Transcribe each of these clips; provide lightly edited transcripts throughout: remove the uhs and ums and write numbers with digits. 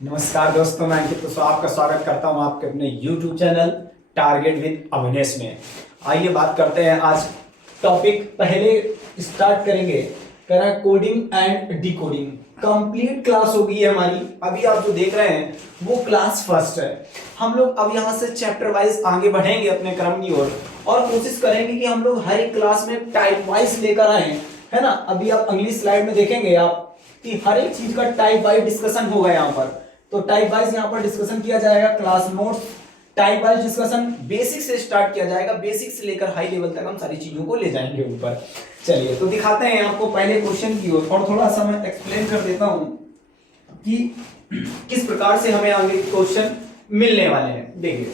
नमस्कार दोस्तों, मैं अंकित तो आपका स्वागत करता हूं आपके अपने YouTube channel target with Avinesh में। आइए बात करते हैं आज टॉपिक। पहले स्टार्ट करेंगे coding and decoding. Complete class होगी है हमारी। अभी आप जो देख रहे हैं वो क्लास फर्स्ट है। हम लोग अब यहाँ से चैप्टर वाइज आगे बढ़ेंगे अपने क्रम की ओर और कोशिश करेंगे कि हम लोग हर एक क्लास में टाइप वाइज लेकर आए, है ना। अभी आप अगली स्लाइड में देखेंगे आप कि हर एक चीज का टाइप वाइज डिस्कशन होगा यहाँ पर। तो टाइप वाइज यहाँ पर डिस्कशन किया जाएगा। Class notes type wise discussion basic से स्टार्ट किया जाएगा। बेसिक से लेकर हाई लेवल तक हम सारी चीजों को ले जाएंगे ऊपर। चलिए तो दिखाते हैं आपको पहले क्वेश्चन की ओर और थोड़ा सा मैं एक्सप्लेन कर देता हूं कि किस प्रकार से हमें आगे क्वेश्चन मिलने वाले हैं। देखिए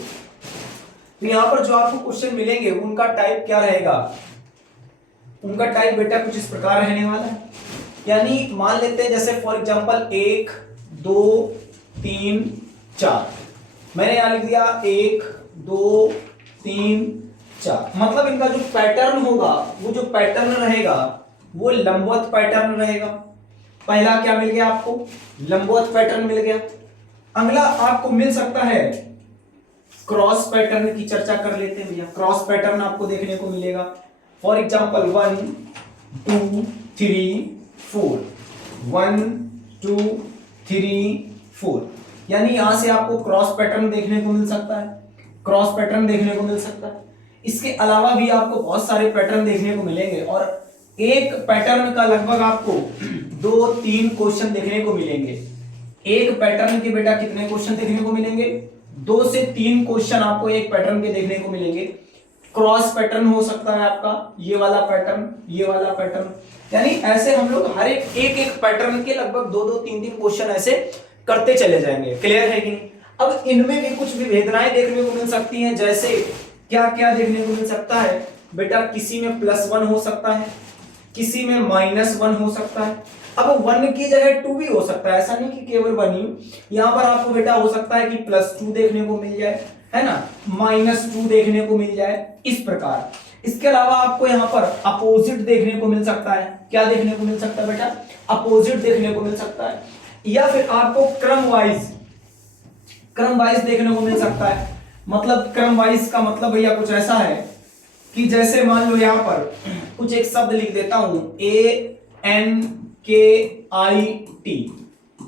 तो यहाँ पर जो आपको क्वेश्चन मिलेंगे उनका टाइप क्या रहेगा। उनका टाइप बेटा कुछ इस प्रकार रहने वाला है। यानी मान लेते हैं जैसे फॉर एग्जांपल 1 2 3 4। मैंने यहां लिख दिया 1 2 3 4। मतलब इनका जो पैटर्न होगा वो जो पैटर्न रहेगा वो लंबवत पैटर्न रहेगा। पहला क्या मिल गया आपको, लंबवत पैटर्न मिल गया। अगला आपको मिल सकता है क्रॉस पैटर्न की चर्चा कर लेते हैं भैया। क्रॉस पैटर्न आपको देखने को मिलेगा। For example 1 2 3 4 1 2 3 4। यानी यहां से आपको क्रॉस पैटर्न देखने को मिल सकता है। क्रॉस पैटर्न देखने को मिल सकता है। इसके अलावा भी आपको बहुत सारे पैटर्न देखने को मिलेंगे और एक पैटर्न का लगभग आपको 2-3 क्वेश्चन देखने को मिलेंगे। एक पैटर्न के बेटा कितने क्वेश्चन देखने को मिलेंगे, 2 से 3 क्वेश्चन आपको एक पैटर्न के देखने को मिलेंगे। क्रॉस पैटर्न हो सकता है आपका, ये वाला पैटर्न, ये वाला पैटर्न। यानी ऐसे हम लोग हर एक पैटर्न के लगभग 2-3 क्वेश्चन ऐसे करते चले जाएंगे। क्लियर है कि नहीं। अब इनमें भी कुछ विभेदनाएं देखने को मिल सकती हैं। जैसे क्या क्या देखने को मिल सकता है बेटा, किसी में +1 हो सकता है, किसी में -1 हो सकता है। अब 1 की जगह 2 भी हो सकता है। ऐसा नहीं कि केवल 1 ही। यहां पर आपको बेटा हो सकता है कि +2 देखने को मिल जाए, है ना, -2 देखने को मिल जाए, इस प्रकार। इसके अलावा आपको यहाँ पर अपोजिट देखने को मिल सकता है। क्या देखने को मिल सकता है बेटा, अपोजिट देखने को मिल सकता है। या फिर आपको क्रम वाइज देखने को मिल सकता है। मतलब क्रम वाइज का मतलब भैया कुछ ऐसा है कि जैसे मान लो यहाँ पर कुछ एक शब्द लिख देता हूं ANKIT।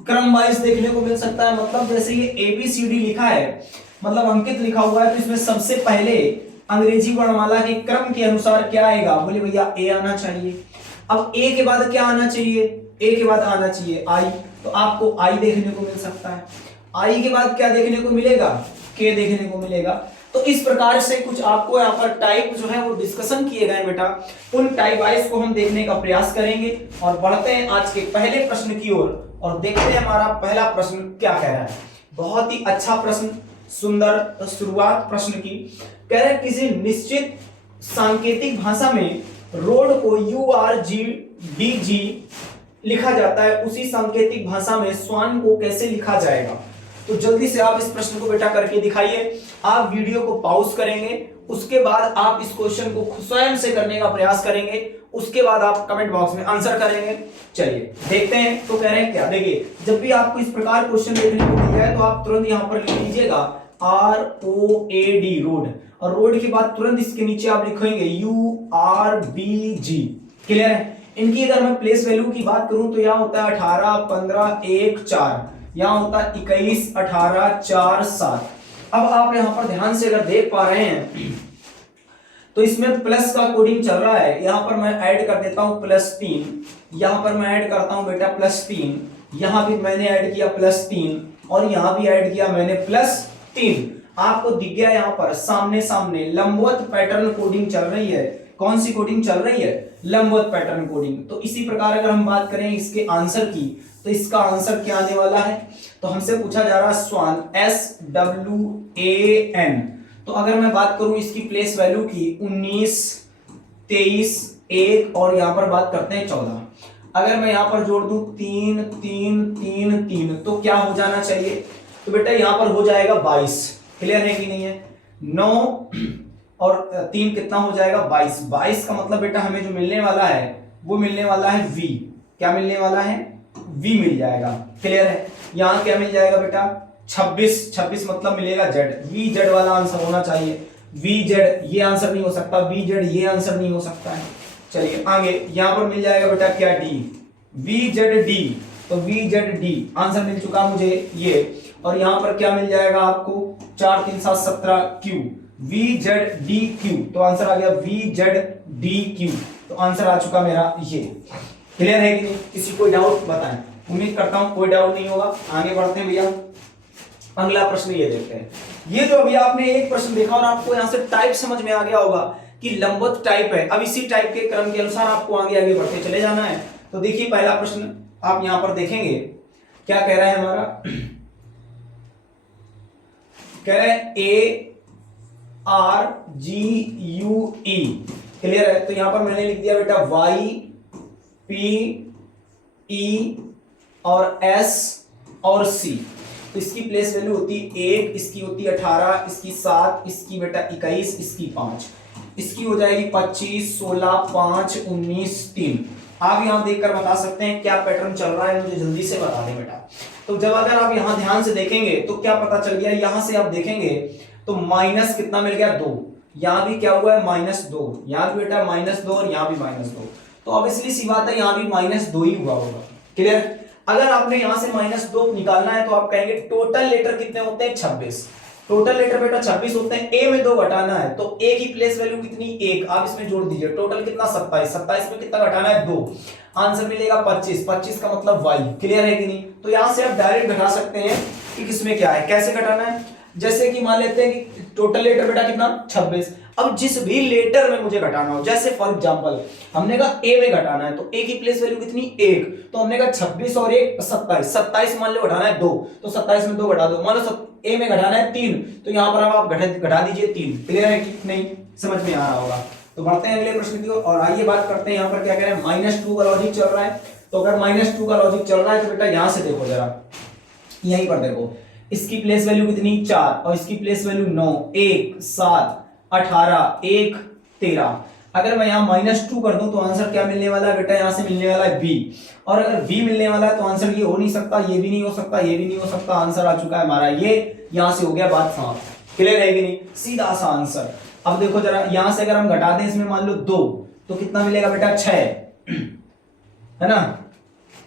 क्रम वाइज देखने को मिल सकता है। मतलब जैसे ये ABCD लिखा है, मतलब अंकित लिखा हुआ है, तो इसमें सबसे पहले अंग्रेजी वर्णमाला के क्रम के अनुसार क्या आएगा, बोले भैया A आना चाहिए। अब A के बाद क्या आना चाहिए, A के बाद आना चाहिए I। तो आपको I देखने को मिल सकता है। I के बाद क्या देखने को मिलेगा, K देखने को मिलेगा। तो इस प्रकार से कुछ आपको यहाँ पर टाइप जो है वो डिस्कशन किए गए बेटा। उन टाइप वाइज को हम देखने का प्रयास करेंगे और बढ़ते हैं आज के पहले प्रश्न की ओर और देखते हैं हमारा पहला प्रश्न क्या कह रहा है। बहुत ही अच्छा प्रश्न, सुंदर शुरुआत प्रश्न की। कह रहे किसी निश्चित सांकेतिक भाषा में रोड को URGDG लिखा जाता है, उसी सांकेतिक भाषा में स्वान को कैसे लिखा जाएगा। तो जल्दी से आप इस प्रश्न को बेटा करके दिखाइए। आप वीडियो को पॉज करेंगे, उसके बाद आप इस क्वेश्चन को स्वयं से करने का प्रयास करेंगे, उसके बाद आप कमेंट बॉक्स में आंसर करेंगे। चलिए देखते हैं। तो कह रहे हैं क्या, देखिए जब भी आपको इस प्रकार क्वेश्चन देखने को मिल जाए तो आप तुरंत यहाँ पर लिख लीजिएगा ROAD रोड, और रोड के बाद तुरंत इसके नीचे आप लिखेंगे URBG। क्लियर है। इनकी अगर मैं प्लेस वैल्यू की बात करूं तो यहाँ होता है 18 15 1 4, यहाँ होता है 21 18 4 7। अब आप यहाँ पर ध्यान से अगर देख पा रहे हैं तो इसमें प्लस का कोडिंग चल रहा है। यहाँ पर मैं ऐड कर देता हूं +3, यहाँ पर मैं ऐड करता हूं बेटा +3, यहाँ भी मैंने ऐड किया +3 और यहाँ भी ऐड किया मैंने +3। आपको दिख गया यहाँ पर सामने सामने लंबवत पैटर्न कोडिंग चल रही है। कौन सी कोडिंग चल रही है, लंबवत पैटर्न कोडिंग। तो इसी प्रकार अगर हम बात करें इसके आंसर की तो इसका आंसर क्या आने वाला है, तो हमसे पूछा जा रहा है स्वान SWAN। तो अगर मैं बात करूं इसकी प्लेस वैल्यू की 19 23 1 और यहां पर बात करते हैं 14। अगर मैं यहां पर जोड़ दूं 3 3 3 3 तो क्या हो जाना चाहिए, तो बेटा यहां पर हो जाएगा 22। क्लियर है कि नहीं है। 9 और 3 कितना हो जाएगा 22। 22 का मतलब बेटा हमें जो मिलने वाला है वो मिलने वाला है V। क्या मिलने वाला है, v मिल जाएगा। क्लियर है? यहाँ क्या मिल जाएगा बेटा 26, 26 मतलब मिलेगा z, v z वाला आंसर होना चाहिए। v z ये आंसर नहीं हो सकता, v z ये आंसर नहीं हो सकता है। चलिए आगे यहाँ पर मिल जाएगा बेटा क्या d, v z d, तो v z d आंसर मिल चुका मुझे ये। और यहाँ पर क्या मिल जाएगा आपको 4 3 7 17 q, v z d q, तो आंसर आ गया v z d q, तो आंसर आ चुका मेरा ये। क्लियर है कि नहीं? किसी कोई डाउट बताएं? उम्मीद करता हूं कोई डाउट नहीं होगा। आगे बढ़ते हैं भैया, अगला प्रश्न ये देखते हैं। ये जो अभी आपने एक प्रश्न देखा और आपको यहां से टाइप समझ में आ गया होगा कि लंबवत टाइप है। अब इसी टाइप के क्रम के अनुसार आपको आगे आगे बढ़ते चले जाना है। तो देखिए पहला प्रश्न आप यहां पर देखेंगे क्या कह रहा है हमारा, कह रहे हैं A R G you E. Clear है? तो यहां पर मैंने लिख दिया बेटा वाई पी ई और एस और सी। तो इसकी प्लेस वैल्यू होती 1, इसकी होती 18, इसकी 7, इसकी बेटा 21, इसकी 5, इसकी हो जाएगी 25, 16, 5, 19, 3। आप यहां देखकर बता सकते हैं क्या पैटर्न चल रहा है, मुझे जल्दी से बता दें बेटा। तो जब अगर आप यहां ध्यान से देखेंगे तो क्या पता चल गया, यहां से आप देखेंगे तो माइनस कितना मिल गया 2, यहां भी क्या हुआ है -2, यहां भी बेटा -2 और यहां भी -2। तो अब इसलिए सी बात है यहां भी -2 ही हुआ होगा। क्लियर? अगर आपने यहां से -2 निकालना है तो आप कहेंगे टोटल लेटर कितने होते हैं 26, टोटल लेटर बेटा 26 होते हैं। ए में 2 घटाना है तो ए की प्लेस वैल्यू कितनी 1, आप इसमें जोड़ दीजिए, टोटल कितना 27, 27 में कितना घटाना है 2, आंसर मिलेगा 25, 25 का मतलब y। क्लियर है कि नहीं? तो यहां से आप डायरेक्ट घटा सकते हैं कि किसमें क्या है, कैसे घटाना है। जैसे कि मान लेते हैं कि टोटल लेटर बेटा कितना 26, अब जिस भी लेटर में मुझे घटाना हो, जैसे फॉर एग्जांपल हमने कहा ए में घटाना है तो ए की प्लेस वैल्यू कितनी 1, तो हमने कहा 26 और 1 27, 27 मान लो घटाना है 2, तो 27 में 2 घटा दो। मान लो ए में घटाना है 3, तो यहां पर आप घटा दीजिए 3। क्लियर है कि नहीं? समझ में आ रहा होगा। तो बढ़ते हैं अगले प्रश्न की ओर और आइए बात करते हैं यहाँ पर क्या कह रहे हैं, -2 का लॉजिक चल रहा है। तो अगर -2 का लॉजिक चल रहा है तो बेटा यहां से देखो जरा, यहीं पर देखो, इसकी प्लेस वैल्यू कितनी 4 और इसकी प्लेस वैल्यू 9, 1 7 18 1 13। अगर मैं यहाँ -2 कर दूं तो आंसर क्या मिलने वाला है बेटा, यहां से मिलने वाला है b। और अगर b मिलने वाला है तो आंसर ये हो नहीं सकता, ये भी नहीं हो सकता, ये भी नहीं हो सकता। आंसर आ चुका है हमारा ये, यहां से हो गया बात समाप्त। क्लियर है कि नहीं? सीधा सा आंसर। अब देखो जरा, यहां से अगर हम घटा दें इसमें मान लो 2, तो कितना मिलेगा बेटा 6, है ना?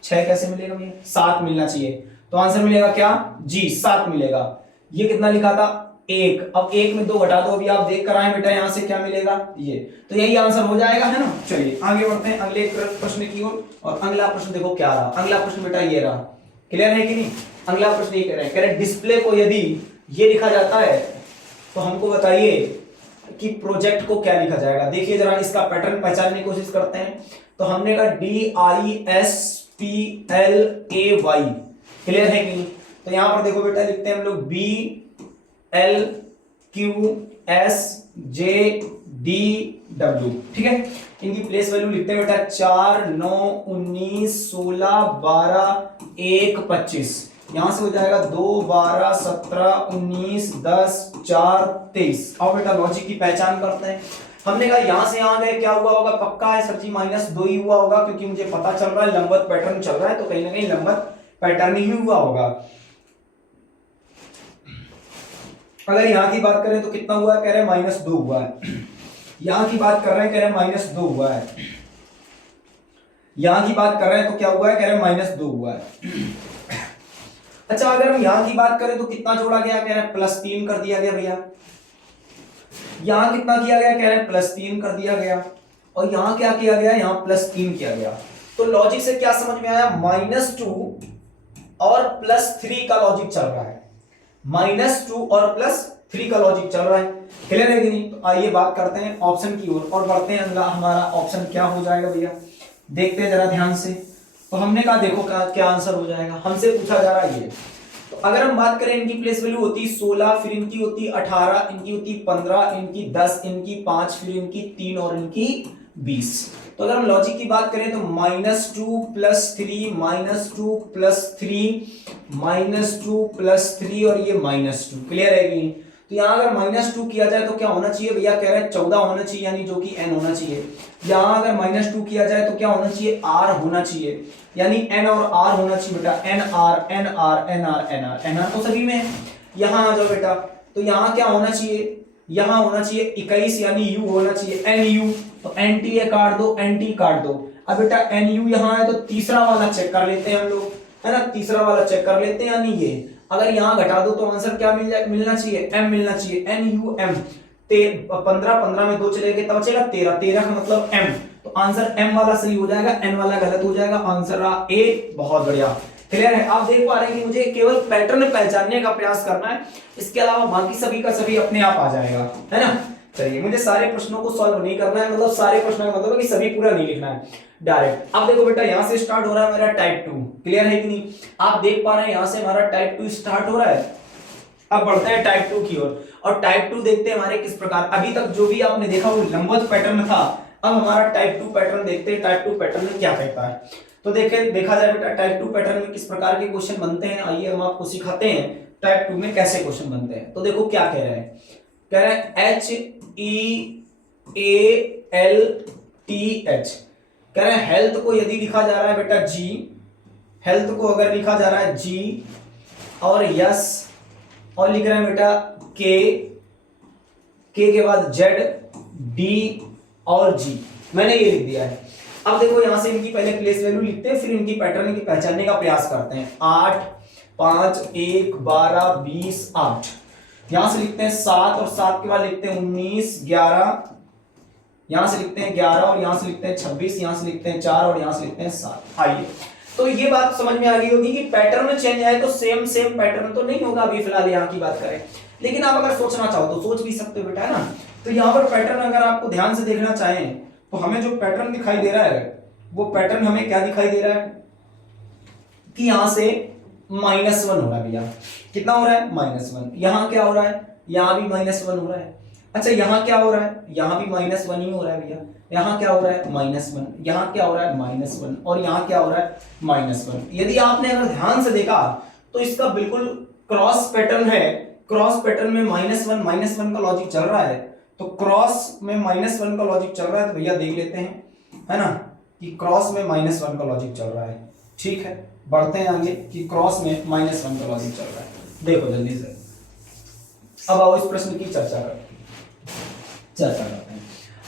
6 कैसे मिलेगा भैया, 7 मिलना चाहिए, तो आंसर मिलेगा क्या जी 7 मिलेगा। ये कितना लिखा था 1, अब 1 में 2 घटा दो, अभी आप देख कर आए बेटा यहां से क्या मिलेगा ये, तो यही आंसर हो जाएगा, है ना? चलिए आगे बढ़ते हैं अगले प्रश्न की ओर। और अगला प्रश्न देखो क्या रहा, अगला प्रश्न बेटा ये रहा। क्लियर है कि नहीं? अगला प्रश्न ये कह रहे हैं डिस्प्ले को यदि ये लिखा जाता है तो हमको बताइए कि प्रोजेक्ट को क्या लिखा जाएगा। देखिए जरा इसका पैटर्न पहचानने की कोशिश करते हैं। तो हमने कहा DISPLAY। क्लियर है कि नहीं? तो यहां पर देखो बेटा लिखते हैं हम लोग BLQSJDW। ठीक है, इनकी प्लेस वैल्यू लिखते हैं बेटा 4 9 19 16 12 1 25। यहां से हो जाएगा 2 12 17 19 10 4 23। आओ बेटा लॉजिक की पहचान करते हैं। हमने कहा यहां से यहां गए क्या हुआ होगा, पक्का है सर जी -2 ही हुआ होगा, क्योंकि मुझे पता चल रहा है लंबवत पैटर्न चल रहा है, तो कहीं ना कहीं लंबवत पैटर्न ही हुआ होगा। अगर यहां की बात करें तो कितना हुआ है, कह रहे हैं -2 हुआ है। यहां की बात कर रहे हैं, कह रहे हैं -2 हुआ है। यहां की बात कर रहे हैं तो क्या हुआ है, कह रहे हैं -2 हुआ है। अच्छा अगर हम यहां की बात करें तो कितना जोड़ा गया, कह रहे हैं +3 कर दिया गया भैया। यहां कितना किया गया, कह रहे हैं +3 कर दिया गया। और यहां क्या किया गया, यहां +3 किया गया। तो लॉजिक से क्या समझ में आया, -2 और +3 का लॉजिक चल रहा है। -2 और +3 का लॉजिक चल रहा है। क्लियर है कि नहीं? तो आइए बात करते हैं ऑप्शन की ओर और बढ़ते हैं। अगला हमारा ऑप्शन क्या हो जाएगा भैया, देखते हैं जरा ध्यान से। तो हमने कहा देखो क्या आंसर हो जाएगा, हमसे पूछा जा रहा है ये। तो अगर हम बात करें इनकी प्लेस वैल्यू होती 16, फिर इनकी होती 18, इनकी होती 15, इनकी 10, इनकी 5, फिर इनकी 3 और इनकी 20। तो अगर हम लॉजिक की बात करें तो -2 + 3 -2 + 3 -2 + 3 और ये -2। क्लियर है कि नहीं? तो यहां अगर -2 किया जाए तो क्या होना चाहिए भैया, कह रहे हैं 14 होना चाहिए, यानी जो कि n होना चाहिए। यहां अगर -2 किया जाए तो क्या होना चाहिए, r होना चाहिए। यानी एन और आर होना चाहिए बेटा, N R N R N R N R N R तो सभी में है। यहां आ जाओ बेटा, तो यहां क्या होना चाहिए, यहां होना चाहिए 21 यानी यू होना चाहिए एन यू, तो एन टी ए काट दो, एन टी काट दो। अब बेटा एन यू यहां है तो तीसरा वाला चेक कर लेते हैं हम लोग, है ना, तीसरा वाला चेक कर लेते हैं, यानी ये अगर यहां घटा दो तो आंसर क्या मिलना चाहिए, एम मिलना चाहिए, एन यू एम। 15 15 में 2 चले गए तब बचेगा 13, 13 का मतलब एम, तो आंसर एम वाला सही हो जाएगा, एन वाला गलत हो जाएगा, आंसर रहा ए। बहुत बढ़िया, क्लियर है। आप देख पा रहे हैं कि मुझे केवल पैटर्न पहचानने का प्रयास करना है, इसके अलावा बाकी सभी का सभी अपने आप आ जाएगा, है ना। चलिए, मुझे सारे प्रश्नों को सॉल्व नहीं करना है, मतलब सारे प्रश्नों का मतलब है कि सभी पूरा नहीं लिखना है डायरेक्ट। अब देखो बेटा, यहां से स्टार्ट हो रहा है मेरा टाइप 2, क्लियर है कि नहीं। आप देख पा रहे हैं यहां से हमारा टाइप 2 स्टार्ट हो रहा है। अब बढ़ते हैं टाइप 2 की ओर, और टाइप 2 देखते हैं हमारे किस प्रकार। अभी तक जो भी आपने देखा वो लंबवत पैटर्न था, अब हमारा टाइप 2 पैटर्न देखते हैं, टाइप 2 पैटर्न में क्या कहता है। तो देखा जाए बेटा टाइप 2 पैटर्न में किस प्रकार के क्वेश्चन बनते हैं, आइए हम आपको सिखाते हैं टाइप 2 में कैसे क्वेश्चन बनते हैं। तो देखो क्या कह रहे हैं, कह रहे हैं HEALTH, कह रहे हैं हेल्थ को यदि लिखा जा रहा है बेटा जी, हेल्थ को अगर लिखा जा रहा है जी और यस, और लिख रहे हैं बेटा के बाद जेड डी और जी, मैंने ये लिख दिया है। अब देखो यहां से इनकी पहले प्लेस वैल्यू लिखते हैं, फिर इनकी पैटर्न की पहचानने का प्रयास करते हैं। 8 5 1 12 20 8, यहां से लिखते हैं 7 और 7 के बाद लिखते हैं 19 11, यहां से लिखते हैं 11 और यहां से लिखते हैं 26, यहां से लिखते हैं 4 और यहां से लिखते हैं 7। आइए, तो ये बात समझ में आ गई होगी कि पैटर्न में चेंज आए तो सेम पैटर्न तो नहीं होगा अभी फिलहाल यहाँ की बात करें, लेकिन आप अगर सोचना चाहो तो सोच भी सकते हो बेटा, है ना। तो यहाँ पर पैटर्न अगर आपको ध्यान से देखना चाहें तो हमें जो पैटर्न दिखाई दे रहा है वो पैटर्न हमें क्या दिखाई दे रहा है कि यहां से -1 हो रहा है भैया, कितना हो रहा है -1। यहां क्या हो रहा है, यहां भी -1 हो रहा है। अच्छा, यहां क्या हो रहा है, यहां भी -1 ही हो रहा है भैया। यहां क्या हो रहा है -1, यहां क्या हो रहा है -1, और यहां क्या हो रहा है -1। यदि आपने अगर ध्यान से देखा तो इसका बिल्कुल क्रॉस पैटर्न है, क्रॉस पैटर्न में -1 का लॉजिक चल रहा है, तो क्रॉस में -1 का लॉजिक चल रहा है, तो भैया देख लेते हैं, है ना, कि क्रॉस में -1 का लॉजिक चल रहा है। ठीक है, बढ़ते हैं आगे कि क्रॉस में -1 का लॉजिक चल रहा है। देखो जल्दी से, अब आओ इस प्रश्न की चर्चा करते हैं।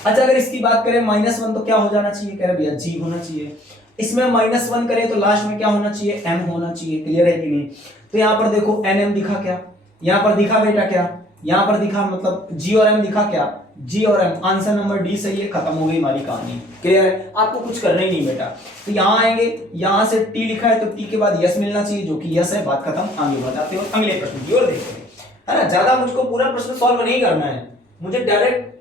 अच्छा, अगर इसकी बात करें -1 तो क्या हो जाना चाहिए, कह रहे भैया जी होना चाहिए। इसमें -1 करें तो लास्ट में क्या होना चाहिए, m होना चाहिए, क्लियर है कि नहीं। तो यहाँ पर देखो nm दिखा क्या, यहाँ पर दिखा बेटा क्या, यहाँ पर दिखा, मतलब g और m दिखा क्या, g और m, आंसर नंबर डी सही है, खत्म हो गई हमारी कहानी, क्लियर है। आपको कुछ करना ही नहीं बेटा। तो यहाँ आएंगे, यहाँ से t लिखा है तो t के बाद यस मिलना चाहिए, जो कि यस है, बात खत्म। आगे बढ़ाते हो अगले प्रश्न की ओर देखते हैं, है ना। ज्यादा मुझको पूरा प्रश्न सॉल्व नहीं करना है, मुझे डायरेक्ट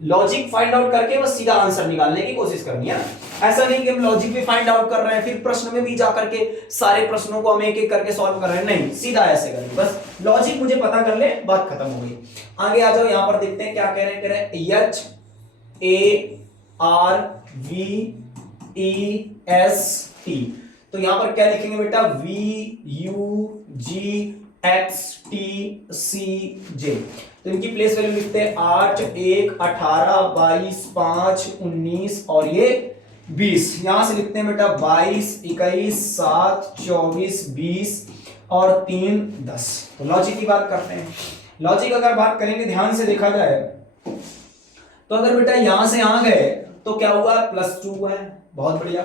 लॉजिक फाइंड आउट करके बस सीधा आंसर निकालने की कोशिश करनी है। ऐसा नहीं कि हम लॉजिक भी फाइंड आउट कर रहे हैं फिर प्रश्न में भी जा करके सारे प्रश्नों को हम एक एक करके सॉल्व कर रहे हैं, नहीं, सीधा ऐसे करें, बस लॉजिक मुझे पता कर ले, बात खत्म हो गई। आगे आ जाओ, यहां पर देखते हैं क्या कह रहे हैं, HARVEST, तो यहां पर क्या लिखेंगे बेटा, VUGXTCJ, तो इनकी प्लेस वैल्यू लिखते हैं 8 1 18 22 5 19 और ये 20। यहां से लिखते हैं बेटा 22 21 7 24 20 और 3 10। तो लॉजिक की बात करते हैं। लॉजिक अगर बात करेंगे, ध्यान से देखा जाए तो अगर बेटा यहां से आ गए तो क्या हुआ, +2 हुआ है, बहुत बढ़िया।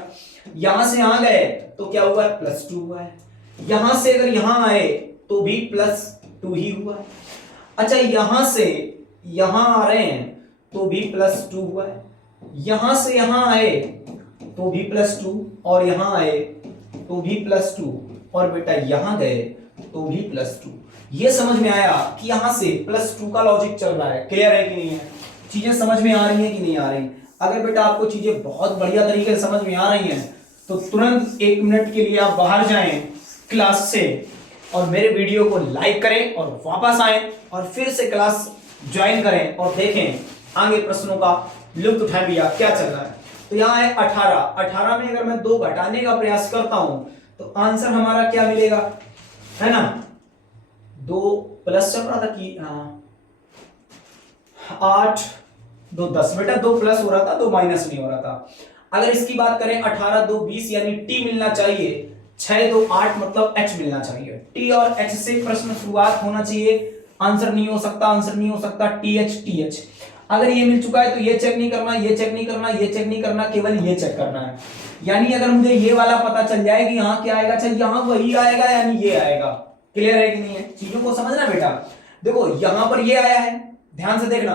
यहां से आ गए तो क्या हुआ, +2 हुआ है। यहां से अगर यहां आए तो भी +2 ही हुआ है। अच्छा, यहां से यहां आ रहे हैं तो भी +2 हुआ है, यहां से यहां आए तो भी +2, और यहां आए तो भी +2, और बेटा यहां गए तो भी +2। ये समझ में आया कि यहां से +2 का लॉजिक चल रहा है, क्लियर है कि नहीं है, चीजें समझ में आ रही हैं कि नहीं आ रही। अगर बेटा आपको चीजें बहुत बढ़िया तरीके से समझ में आ रही हैं तो तुरंत 1 मिनट के लिए आप बाहर जाएं क्लास से और मेरे वीडियो को लाइक करें और वापस आएं और फिर से क्लास ज्वाइन करें और देखें आगे प्रश्नों का लुत्फ उठाएं भैया क्या चल रहा है। तो यहाँ है 18 में अगर मैं 2 घटाने का प्रयास करता हूं तो आंसर हमारा क्या मिलेगा, है ना, 2 प्लस चल रहा था कि 8 2 10, बेटा 2 प्लस हो रहा था, 2 माइनस नहीं हो रहा था। अगर इसकी बात करें 18 2 20 यानी टी मिलना चाहिए, 6 2 8 मतलब एच मिलना चाहिए। टी और एच से प्रश्न शुरुआत होना चाहिए, आंसर नहीं हो सकता, आंसर नहीं हो सकता, टी एच। अगर ये मिल चुका है तो ये चेक नहीं करना, ये चेक नहीं करना, ये चेक नहीं करना, केवल ये चेक करना है। यानी अगर मुझे ये वाला पता चल जाए कि यहाँ क्या आएगा, अच्छा यहाँ वही आएगा यानी ये आएगा। क्लियर है कि नहीं है? चीजों को समझना बेटा। देखो यहां पर ये आया है, ध्यान से देखना,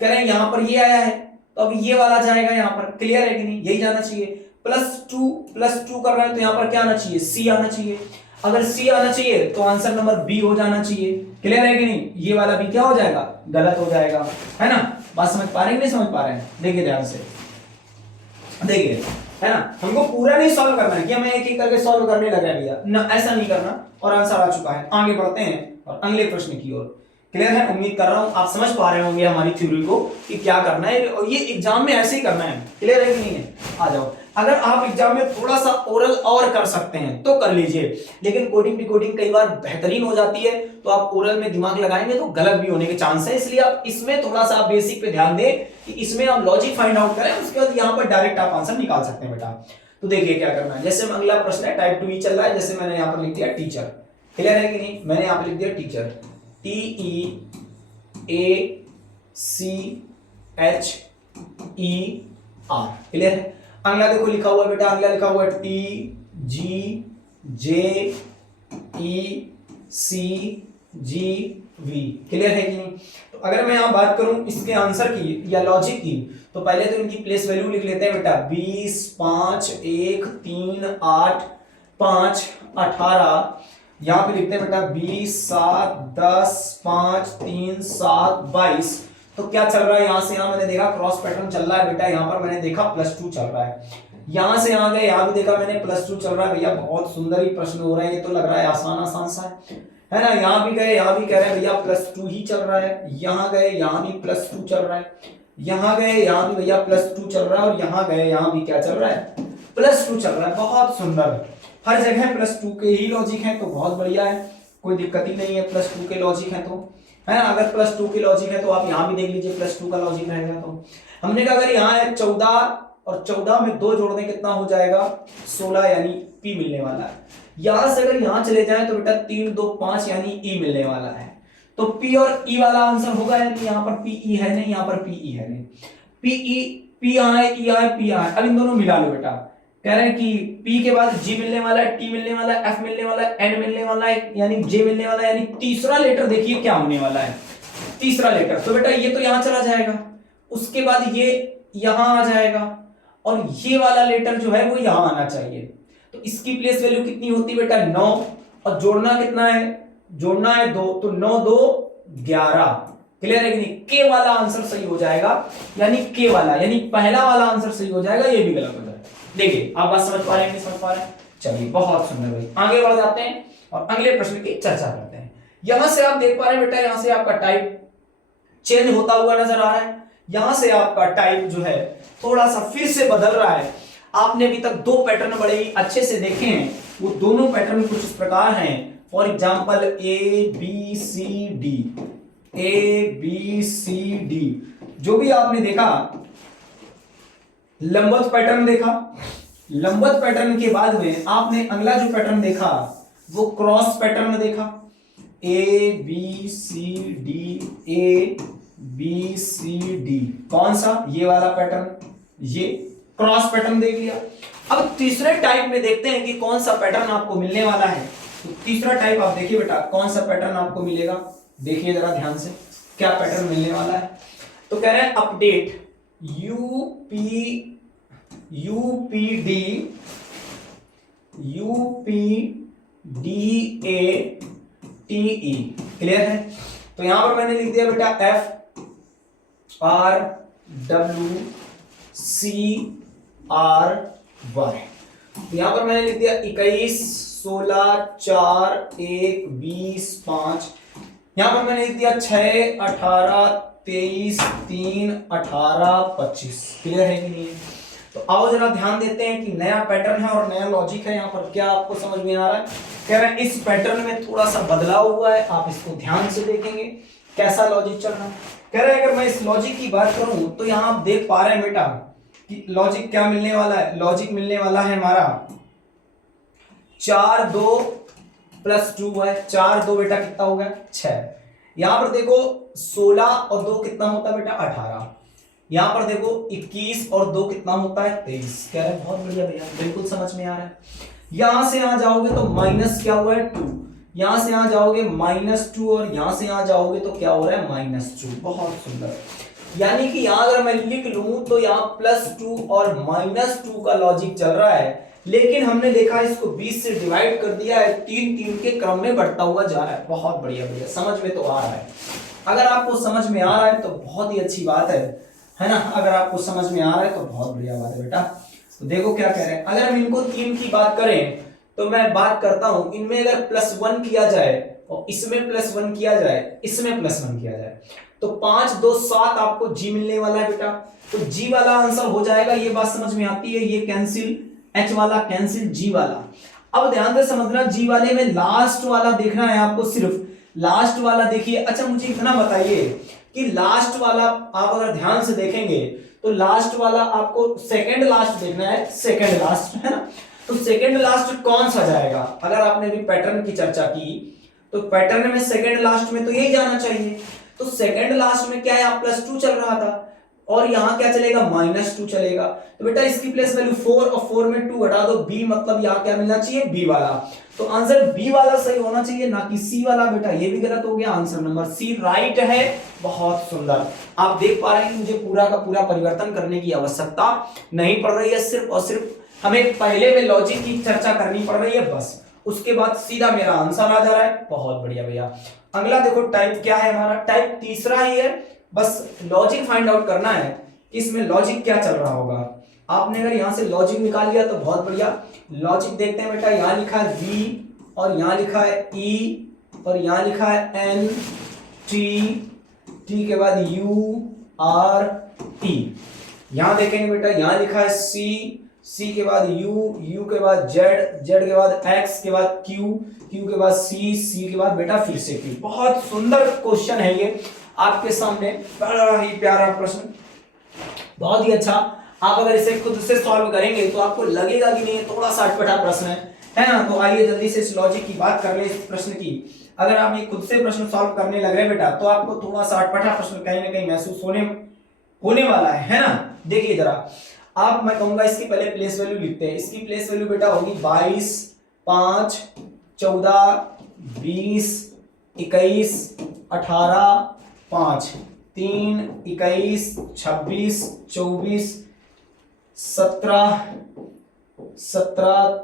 कह रहे हैं यहां पर ये आया है तो अब ये वाला जाएगा यहां पर। क्लियर है कि नहीं? यही जाना चाहिए। +2 कर रहे हैं तो यहां पर क्या आना चाहिए? सी आना चाहिए। अगर सी आना चाहिए तो आंसर नंबर बी हो जाना चाहिए। क्लियर है कि नहीं? ये वाला भी क्या हो जाएगा? गलत हो जाएगा, है ना? बात समझ पा रहे हैं? नहीं समझ पा रहे हैं? देखिए ध्यान से देखिए, है ना? हमको पूरा नहीं सॉल्व करना है कि हमें एक एक करके सॉल्व करने लग रहा है भैया ना, ऐसा नहीं करना। और आंसर आ चुका है, आगे बढ़ते हैं और अगले प्रश्न की ओर। क्लियर है? उम्मीद कर रहा हूं आप समझ पा रहे होंगे हमारी थ्योरी को कि क्या करना है, और ये एग्जाम में ऐसे ही करना है। क्लियर है कि नहीं है? आ जाओ। अगर आप एग्जाम में थोड़ा सा ओरल और कर सकते हैं तो कर लीजिए, लेकिन कोडिंग डिकोडिंग कई बार बेहतरीन हो जाती है, तो आप ओरल में दिमाग लगाएंगे तो गलत भी होने के चांस है। इसलिए आप इसमें थोड़ा सा बेसिक पे ध्यान दें कि इसमें आप लॉजिक फाइंड आउट करें, उसके बाद यहाँ पर डायरेक्ट आप आंसर निकाल सकते हैं बेटा। तो देखिए क्या करना है। जैसे अगला प्रश्न है, टाइप 2 चल रहा है, जैसे मैंने यहाँ पर लिख दिया टीचर। क्लियर है कि नहीं? मैंने यहाँ पर लिख दिया टीचर, TEACHER। क्लियर है? अगला देखो लिखा हुआ है बेटा, अगला लिखा हुआ है TGJECGV। क्लियर है कि नहीं? तो अगर मैं यहां बात करूं इसके आंसर की या लॉजिक की, तो पहले तो इनकी प्लेस वैल्यू लिख लेते हैं बेटा। 20 5 1 3 8 5 18। यहां पे लिखते हैं बेटा 20 7 10 5 3 7 22। तो क्या चल रहा है यहां से यहां? मैंने देखा क्रॉस पैटर्न चल रहा है बेटा। यहां पर मैंने देखा +2 चल रहा है, यहां से यहां गए, यहां भी देखा मैंने +2 चल रहा है। भैया बहुत सुंदर ही प्रश्न हो रहा है, ये तो लग रहा है आसान सा है ना? यहां भी गए, यहां भी कह रहे हैं भैया +2 ही चल रहा है। यहां गए, यहां भी +2 चल रहा है। यहां गए, यहां भी भैया +2 चल रहा है। और यहां गए, यहां भी क्या चल रहा है? +2 चल रहा है। बहुत सुंदर, हर जगह +2 के ही लॉजिक है, तो बहुत बढ़िया है, कोई दिक्कत ही नहीं है। +2 के लॉजिक है तो, है ना? अगर +2 के लॉजिक है तो आप यहां भी देख लीजिए +2 का लॉजिक रहेगा। तो हमने कहा अगर यहां है 14 और 14 में 2 जोड़ दें कितना हो जाएगा? 16 यानी P मिलने वाला है। यहां से अगर यहां चले जाएं तो बेटा 3 2 5 यानी E मिलने वाला है। तो P और E वाला आंसर होगा, यानी यहां पर PE है नहीं, यहां पर PE है नहीं। P आए, E आए, P आए, अब इन दोनों मिला लो बेटा। कह रहे हैं कि P के बाद G मिलने वाला है, T मिलने वाला है, F मिलने वाला है, N मिलने वाला है, यानी J मिलने वाला है, यानी तीसरा लेटर देखिए क्या होने वाला है? तीसरा लेटर। तो बेटा ये तो यहां चला जाएगा, उसके बाद ये यहां आ जाएगा, और ये वाला लेटर जो है वो यहां आना चाहिए। तो इसकी प्लेस वैल्यू कितनी होती है बेटा? 9, और जोड़ना कितना है? जोड़ना है 2, तो 9 2 11। क्लियर है कि नहीं? के वाला आंसर सही हो जाएगा, यानी के वाला, यानी पहला वाला आंसर सही हो जाएगा, ये भी गलत हो जाएगा। देखिए आप बात समझ पा रहे हैं नहीं समझ पा रहे हैं? चलिए बहुत सुंदर भाई, आगे बढ़ जाते हैं और अगले प्रश्न की चर्चा करते हैं। यहां से आप देख पा रहे हैं बेटा, यहां से आपका टाइप चेंज होता हुआ नजर आ रहा है। यहां से आपका टाइप जो है थोड़ा सा फिर से बदल रहा है। आपने अभी तक 2 पैटर्न बड़े ही अच्छे से देखे हैं, वो दोनों पैटर्न कुछ इस प्रकार हैं। फॉर एग्जाम्पल ABCD, जो भी आपने देखा, लंबवत पैटर्न देखा, लंबवत पैटर्न के बाद में आपने अगला जो पैटर्न देखा वो क्रॉस पैटर्न देखा। ABCD, कौन सा? ये वाला पैटर्न, ये क्रॉस पैटर्न देख लिया। अब तीसरे टाइप में देखते हैं कि कौन सा पैटर्न आपको मिलने वाला है। तो तीसरा टाइप आप देखिए बेटा, कौन सा पैटर्न आपको मिलेगा, देखिए जरा ध्यान से क्या पैटर्न मिलने वाला है। तो कह रहे हैं अपडेट UPDATE। क्लियर है? तो यहां पर मैंने लिख दिया बेटा FRWCRY। यहां पर मैंने लिख दिया 21 16 4 1 20 5। यहां पर मैंने लिख दिया 6 18 23 3 18 25। क्लियर है कि नहीं? तो आओ जरा ध्यान देते हैं कि नया पैटर्न है और नया लॉजिक है। यहाँ पर क्या आपको समझ में आ रहा है? कह रहे हैं इस पैटर्न में थोड़ा सा बदलाव हुआ है, आप इसको ध्यान से देखेंगे कैसा लॉजिक चल रहा है। कह रहे हैं अगर मैं इस लॉजिक की बात करूं तो यहाँ आप देख पा रहे हैं बेटा कि लॉजिक क्या मिलने वाला है, लॉजिक मिलने वाला है हमारा 4 2 प्लस 2 है, 4 2 बेटा कितना हो गया 6। यहां पर देखो 16 और 2 कितना होता है बेटा 18। यहां पर देखो 21 और 2 कितना होता है 23। कह रहे बहुत बढ़िया भैया, बिल्कुल समझ में आ रहा है। यहां से यहां जाओगे तो माइनस क्या हुआ है 2, यहां से यहां जाओगे -2 और यहां से यहां जाओगे तो क्या हो रहा है -2। बहुत सुंदर। यानी कि यहां अगर मैं लिख लूं तो यहां +2 और -2 का लॉजिक चल रहा है, लेकिन हमने देखा इसको 20 से डिवाइड कर दिया है, 3 3 के क्रम में बढ़ता हुआ जा रहा है। बहुत बढ़िया भैया, समझ में तो आ रहा है। अगर आपको समझ में आ रहा है तो बहुत ही अच्छी बात है ना। अगर आपको समझ में आ रहा है तो बहुत बढ़िया बात है बेटा। तो देखो क्या कह रहे हैं, अगर हम इनको 3 की बात करें तो मैं बात करता हूं, इनमें अगर +1 किया जाए और इसमें +1 किया जाए, इसमें +1 किया जाए तो 5 2 7 आपको जी मिलने वाला है बेटा। तो जी वाला आंसर हो जाएगा, ये बात समझ में आती है। ये कैंसिल, एच वाला कैंसिल, जी वाला। अब ध्यान से समझना, जी वाले में लास्ट वाला देखना है आपको, सिर्फ लास्ट वाला देखिए। अच्छा मुझे इतना बताइए कि लास्ट वाला आप अगर ध्यान से देखेंगे तो लास्ट वाला आपको सेकंड लास्ट देखना है, सेकंड लास्ट है ना। तो सेकंड लास्ट कौन सा जाएगा? अगर आपने भी पैटर्न की चर्चा की तो पैटर्न में सेकंड लास्ट में तो यही जाना चाहिए। तो सेकंड लास्ट में क्या है, +2 चल रहा था और यहां क्या चलेगा -2 चलेगा। तो बेटा इसकी प्लेस वैल्यू 4 और 4 में 2 घटा दो, बी मतलब यहां क्या मिलना चाहिए, बी वाला। तो आंसर बी वाला सही होना चाहिए, ना कि सी वाला। बेटा ये भी गलत हो गया, आंसर नंबर सी राइट है। बहुत सुंदर। आप देख पा रहे हैं मुझे पूरा का पूरा परिवर्तन करने की आवश्यकता नहीं पड़ रही है, सिर्फ और सिर्फ हमें पहले में लॉजिक की चर्चा करनी पड़ रही है, बस उसके बाद सीधा मेरा आंसर आ जा रहा है। बहुत बढ़िया भैया। अगला देखो टाइप क्या है हमारा, टाइप तीसरा ही है। बस लॉजिक फाइंड आउट करना है कि इसमें लॉजिक क्या चल रहा होगा। आपने अगर यहां से लॉजिक निकाल लिया तो बहुत बढ़िया। लॉजिक देखते हैं बेटा, यहां लिखा है V और यहां लिखा है E और यहां लिखा है N T के बाद U R T। यहां देखेंगे बेटा, यहां लिखा है C के बाद U के बाद Z के बाद X के बाद Q के बाद C के बाद बेटा फिर से Q। बहुत सुंदर क्वेश्चन है ये आपके सामने, बड़ा ही प्यारा प्रश्न, बहुत ही अच्छा। आप अगर इसे खुद से सॉल्व करेंगे तो आपको लगेगा कि नहीं थोड़ा सा अटपटा प्रश्न है ना। तो आइए जल्दी से इस लॉजिक की बात कर ले, इस प्रश्न की। अगर आप ये खुद से प्रश्न सॉल्व करने लग रहे बेटा तो आपको थोड़ा सा अटपटा प्रश्न कहीं ना कहीं महसूस होने वाला है ना। देखिए जरा, आप मैं कहूंगा इसकी पहले प्लेस वैल्यू लिखते हैं। इसकी प्लेस वैल्यू बेटा होगी 22 5 14 20 21 18 5 3 21 26 24 17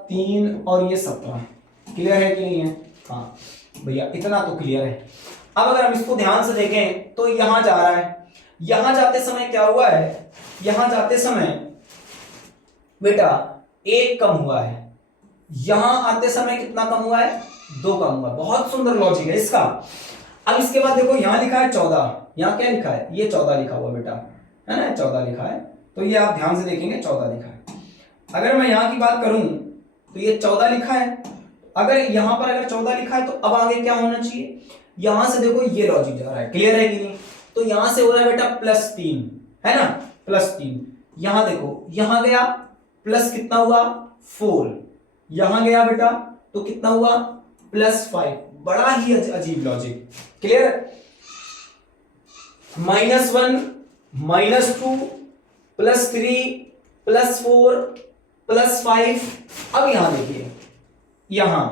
3 और ये 17। क्लियर है कि नहीं है? हाँ भैया इतना तो क्लियर है। अब अगर हम इसको ध्यान से देखें तो यहां जा रहा है, यहां जाते समय क्या हुआ है, यहां जाते समय बेटा 1 कम हुआ है, यहां आते समय कितना कम हुआ है, 2 कम हुआ है। बहुत सुंदर लॉजिक है इसका। अब इसके बाद देखो यहां लिखा है 14, यहां क्या लिखा है, ये 14 लिखा हुआ बेटा है ना, 14 लिखा है। तो ये आप ध्यान से देखेंगे 14 लिखा है। अगर मैं यहां की बात करूं तो ये 14 लिखा है। अगर यहां पर अगर 14 लिखा है तो अब आगे क्या होना चाहिए, यहां से देखो ये लॉजिक जा रहा है। क्लियर है कि नहीं? तो यहां से हो रहा है बेटा +3 है ना, +3। यहां देखो, यहां गया प्लस कितना हुआ 4, यहां गया बेटा तो कितना हुआ +5। बड़ा ही अजीब लॉजिक। क्लियर? -1 -2 +3 +4 +5। अब यहां देखिए, यहां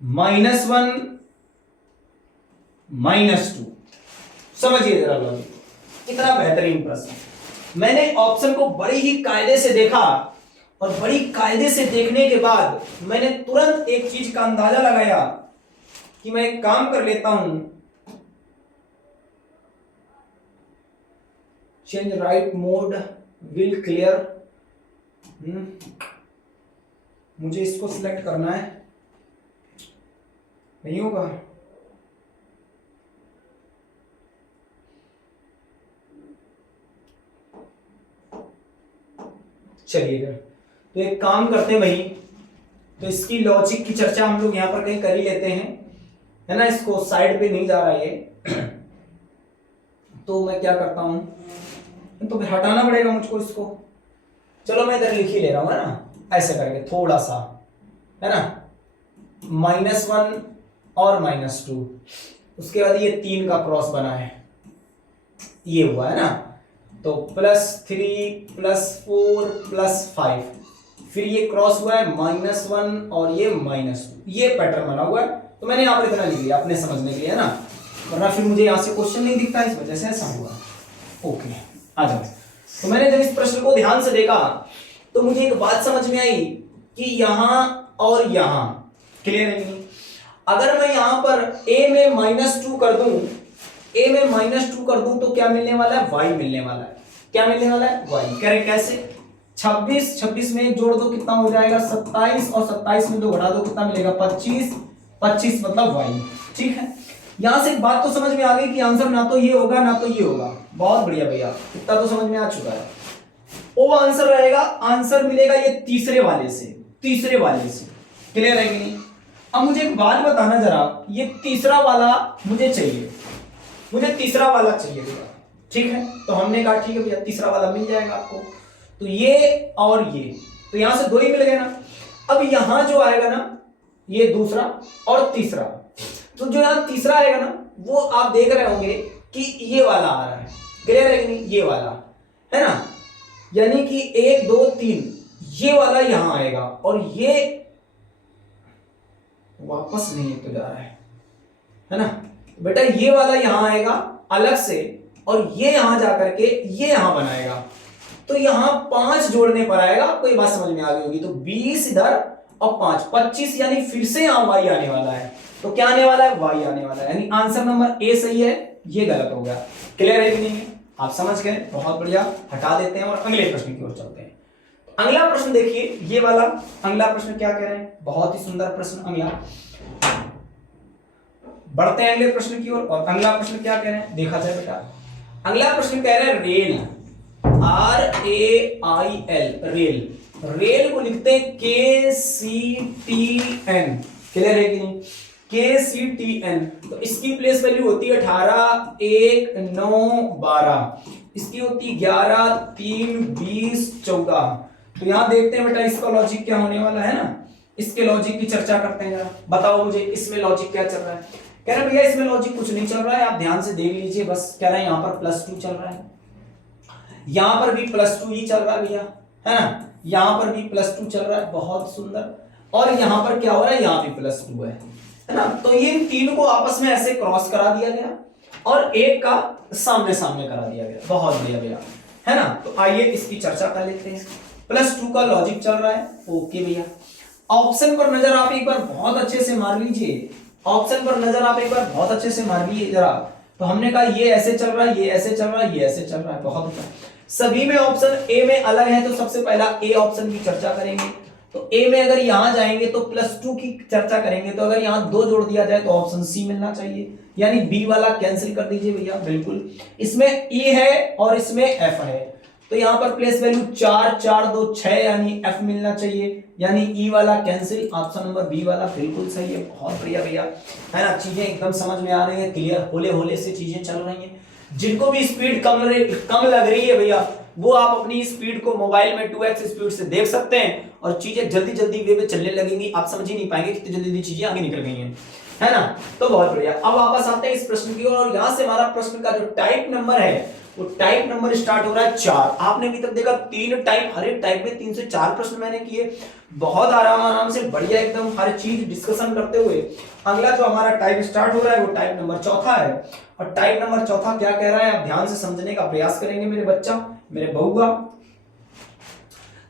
-1 -2। समझिए जरा लॉजिक, कितना बेहतरीन प्रश्न। मैंने ऑप्शन को बड़ी ही कायदे से देखा और बड़ी कायदे से देखने के बाद मैंने तुरंत एक चीज का अंदाजा लगाया कि मैं एक काम कर लेता हूं, change right mode will clear. मुझे इसको सिलेक्ट करना है, नहीं होगा। चलिए तो एक काम करते हैं भाई, तो इसकी लॉजिक की चर्चा हम लोग यहां पर कहीं कर ही लेते हैं, है ना। इसको साइड पे नहीं जा रहा है ये। तो मैं क्या करता हूं, तो फिर हटाना पड़ेगा मुझको इसको। चलो मैं इधर लिख ही ले रहा हूँ, है ना, ऐसे करके थोड़ा सा, है ना, -1 और -2, उसके बाद ये 3 का क्रॉस बना है, ये हुआ, है ना, तो +3 +4 +5, फिर ये क्रॉस हुआ है -1 और ये -2, ये पैटर्न बना हुआ है। तो मैंने यहाँ पर इतना लिख लिया अपने समझने के लिए, है ना, वरना फिर मुझे यहाँ से क्वेश्चन नहीं दिखता, इस वजह से ऐसा हुआ। ओके, आ जाओ। तो मैंने जब इस प्रश्न को ध्यान से देखा तो मुझे एक बात समझ में आई कि यहां और यहां, क्लियर है नहीं, अगर मैं यहां पर a में -2 कर दूं, a में -2 कर दूं तो क्या मिलने वाला है, y मिलने वाला है। क्या मिलने वाला है, y। करें कैसे, 26 में जोड़ दो कितना हो जाएगा 27, और 27 में 2 घटा दो कितना मिलेगा 25, 25 मतलब y। ठीक है, यहां से एक बात तो समझ में आ गई कि आंसर ना तो ये होगा ना तो ये होगा। बहुत बढ़िया भैया, इतना तो समझ में आ चुका है। वो आंसर रहेगा, आंसर मिलेगा ये तीसरे वाले से, तीसरे वाले से, क्लियर है कि नहीं। अब मुझे एक बात बताना जरा, ये तीसरा वाला मुझे चाहिए, मुझे तीसरा वाला चाहिए भैया, ठीक है। तो हमने कहा ठीक है भैया तीसरा वाला मिल जाएगा आपको। तो ये और ये, तो यहां से 2 ही मिल गए ना। अब यहां जो आएगा ना, ये दूसरा और तीसरा, तो जो यहां तीसरा आएगा ना, वो आप देख रहे होंगे कि ये वाला आ रहा है, क्लियर है कि नहीं, ये वाला, है ना, यानी कि 1 2 3 ये वाला यहां आएगा, और ये वापस नहीं तो जा रहा है ना बेटा, ये वाला यहां आएगा अलग से, और ये यहां जाकर के ये यहां बनाएगा। तो यहां 5 जोड़ने पर आएगा, आपको ये बात समझ में आ गई होगी। तो 20 इधर और 5 25, यानी फिर से यहां y आने वाला है। तो क्या आने वाला है, y आने वाला है, यानी आंसर नंबर ए सही है, ये गलत हो गया। क्लियर है कि नहीं, आप समझ गए, बहुत बढ़िया। हटा देते हैं और अगले प्रश्न की ओर चलते हैं। अगला प्रश्न देखिए, ये वाला अगला प्रश्न क्या कह रहे हैं, बहुत ही सुंदर प्रश्न। अगला बढ़ते हैं अगले प्रश्न की ओर, और अगला प्रश्न क्या कह रहे हैं, देखा जाए बेटा। अगला प्रश्न कह रहे हैं रेल, RAIL, रेल। रेल को लिखते हैं KCTN, क्लियर है कि नहीं, KCTN। तो इसकी प्लेस वैल्यू होती है 18 1 9 12, इसकी होती है 11 3 20 14। तो यहां देखते हैं बेटा इसका लॉजिक क्या होने वाला है ना, इसके लॉजिक की चर्चा करते हैं जरा। बताओ मुझे इसमें लॉजिक क्या चल रहा है। कह रहे भैया इसमें लॉजिक कुछ नहीं चल रहा है, आप ध्यान से देख लीजिए बस। कह रहे हैं यहां पर +2 चल रहा है, यहां पर भी +2 ही चल रहा है भैया, है ना, यहां पर भी +2 चल रहा है, बहुत सुंदर। और यहां पर क्या हो रहा है, यहां भी +2 है ना। तो ये इन तीन को आपस में ऐसे क्रॉस करा दिया गया, और एक का सामने सामने करा दिया गया, बहुत बढ़िया भैया, है ना। तो आइए इसकी चर्चा कर लेते हैं। +2 का लॉजिक चल रहा है, ओके भैया। ऑप्शन पर नजर आप एक बार बहुत अच्छे से मार लीजिए, ऑप्शन पर नजर आप एक बार बहुत अच्छे से मार लीजिए जरा। तो हमने कहा ये ऐसे चल रहा है, ये ऐसे चल रहा है, ये ऐसे चल रहा है, बहुत अच्छा। सभी में ऑप्शन ए में अलग है, तो सबसे पहला ए ऑप्शन की चर्चा करेंगे। तो ए में अगर यहां जाएंगे तो +2 की चर्चा करेंगे, तो अगर यहां 2 जोड़ दिया जाए तो ऑप्शन सी मिलना चाहिए, यानी बी वाला कैंसिल कर दीजिए भैया, बिल्कुल। इसमें ई है और इसमें एफ है, तो यहां पर प्लेस वैल्यू 4 4 2 6, यानी एफ मिलना चाहिए, यानी ई वाला कैंसिल, ऑप्शन नंबर बी वाला बिल्कुल सही है, बहुत बढ़िया भैया, है ना। चीजें एकदम समझ में आ रही है, क्लियर होले होले से चीजें चल रही हैं। जिनको भी स्पीड कम लग रही है भैया, वो आप अपनी स्पीड को मोबाइल में 2x स्पीड से देख सकते हैं, और चीजें जल्दी जल्दी वे में चलने लगेंगी, आप समझ ही नहीं पाएंगे कितनी जल्दी जल्दी चीजें आगे निकल गई हैं, है ना। तो बहुत बढ़िया। अब वापस आते हैं इस प्रश्न की ओर, और यहां से हमारा प्रश्न का जो टाइप नंबर है, वो टाइप नंबर स्टार्ट हो रहा है 4। आपने अभी तक देखा 3 टाइप, हर एक टाइप में 3 से 4 प्रश्न मैंने किए, बहुत आराम से बढ़िया एकदम हर चीज डिस्कशन करते हुए। अगला जो हमारा टाइप स्टार्ट हो रहा है वो टाइप नंबर 4 है, और टाइप नंबर 4 क्या कह रहा है, आप ध्यान से समझने का प्रयास करेंगे मेरे बच्चा, मेरे बहुआ।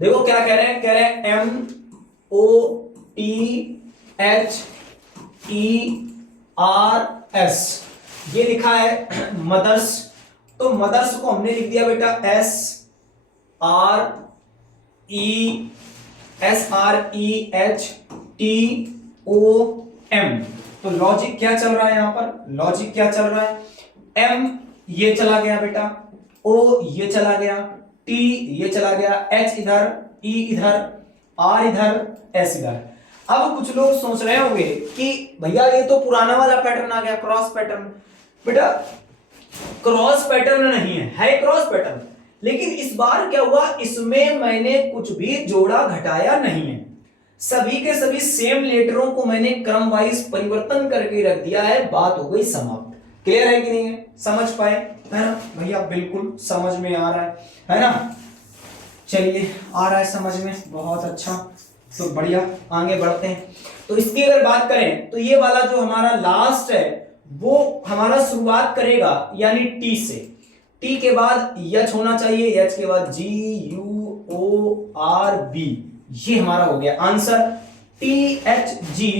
देखो क्या कह रहे हैं, कह रहे हैं MOTHERS, ये लिखा है मदर्स। तो मदर्स को हमने लिख दिया बेटा SREHTOM। तो लॉजिक क्या चल रहा है यहां पर, लॉजिक क्या चल रहा है, M ये चला गया बेटा, O ये चला गया, T ये चला गया, H इधर, E इधर, R इधर, S इधर। अब कुछ लोग सोच रहे होंगे कि भैया ये तो पुराना वाला पैटर्न आ गया, क्रॉस पैटर्न। बेटा क्रॉस पैटर्न नहीं है, है क्रॉस पैटर्न, लेकिन इस बार क्या हुआ, इसमें मैंने कुछ भी जोड़ा घटाया नहीं है, सभी के सभी सेम लेटरों को मैंने क्रम वाइज परिवर्तन करके रख दिया है, बात हो गई समाप्त। क्लियर है कि नहीं है, समझ पाए, है ना भैया, बिल्कुल समझ में आ रहा है ना। चलिए आ रहा है समझ में, बहुत अच्छा, तो बढ़िया, आगे बढ़ते हैं। तो इसकी अगर बात करें तो ये वाला जो हमारा लास्ट है वो हमारा शुरुआत करेगा यानी टी से, टी के बाद एच होना चाहिए, एच के बाद G U O R B, ये हमारा हो गया आंसर टी एच जी।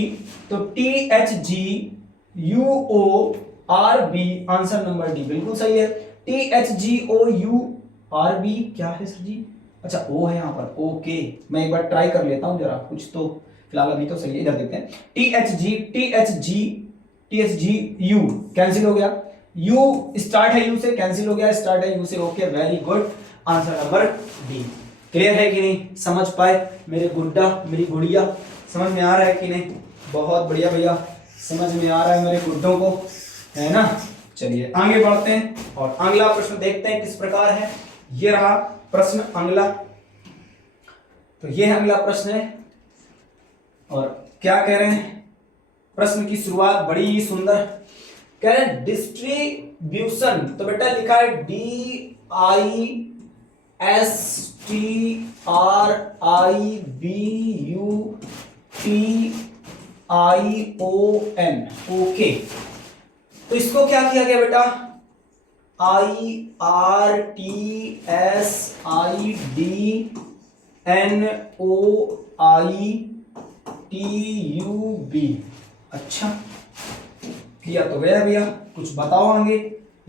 तो T H G U O R B, answer number D बिल्कुल सही है। T H G O U R B क्या है सर जी, अच्छा ओ है यहाँ पर, ओके, मैं एक बार ट्राई कर लेता हूँ जरा, कुछ तो फिलहाल अभी तो सही है, इधर देखते हैं। T H ji, T H ji, T H G you cancel हो गया, यू स्टार्ट है यू से, कैंसिल हो गया, स्टार्ट है यू से, okay very good, answer number D. Clear है कि नहीं, समझ पाए मेरे गुड्डा, मेरी गुड़िया, समझ में आ रहा है कि नहीं, बहुत बढ़िया भैया, समझ में आ रहा है मेरे गुड्डों को, है ना। चलिए आगे बढ़ते हैं और अगला प्रश्न देखते हैं किस प्रकार है। ये रहा प्रश्न अगला, तो ये अगला प्रश्न है और क्या कह रहे हैं, प्रश्न की शुरुआत बड़ी ही सुंदर, कह रहे हैं डिस्ट्रीब्यूशन, तो बेटा लिखा है D I S T R I B U T I O N, okay. तो इसको क्या किया गया बेटा, I R T S I D N O I T U B, अच्छा किया तो गया भैया, कुछ बताओ आगे,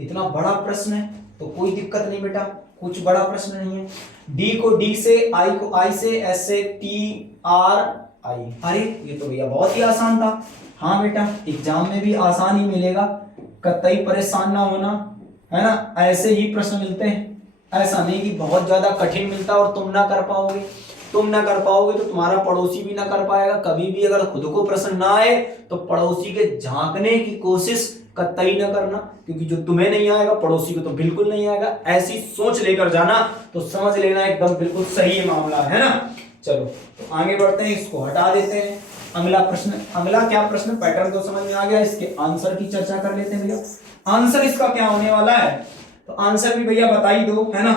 इतना बड़ा प्रश्न है तो कोई दिक्कत नहीं बेटा, कुछ बड़ा प्रश्न नहीं है। डी को डी से, आई को आई से, एस से टी आर आई, अरे ये तो भैया बहुत ही आसान था। हाँ बेटा एग्जाम में भी आसान ही मिलेगा, कतई परेशान ना होना, है ना, ऐसे ही प्रश्न मिलते हैं, ऐसा नहीं कि बहुत ज्यादा कठिन मिलता और तुम ना कर पाओगे, तुम ना कर पाओगे तो तुम्हारा पड़ोसी भी ना कर पाएगा। कभी भी अगर खुद को प्रश्न ना आए तो पड़ोसी के झांकने की कोशिश कतई ना करना, क्योंकि जो तुम्हें नहीं आएगा पड़ोसी को तो बिल्कुल नहीं आएगा, ऐसी सोच लेकर जाना, तो समझ लेना एकदम बिल्कुल सही मामला है ना। चलो तो आगे बढ़ते हैं, इसको हटा देते हैं। अगला प्रश्न, अगला क्या प्रश्न, पैटर्न तो समझ में आ गया, इसके आंसर की चर्चा कर लेते हैं भैया। आंसर इसका क्या होने वाला है, तो आंसर भी भैया बता ही दो, है ना,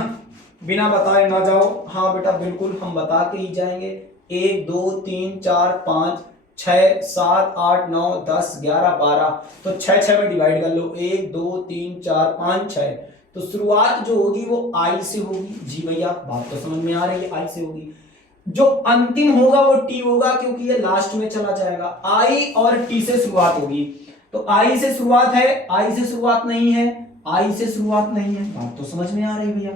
बिना बताए ना जाओ। हाँ बेटा बिल्कुल हम बता के ही जाएंगे। 1 2 3 4 5 6 7 8 9 10 11 12, तो 6 में डिवाइड कर लो, 1 2 3 4 5 6, तो शुरुआत जो होगी वो आई से होगी। जी भैया बात तो समझ में आ रही है, आई से होगी। जो अंतिम होगा वो टी होगा, क्योंकि ये लास्ट में चला जाएगा। आई और टी से शुरुआत होगी, तो आई से शुरुआत है, आई से शुरुआत नहीं है, आई से शुरुआत नहीं है, बात तो समझ में आ रही है भैया।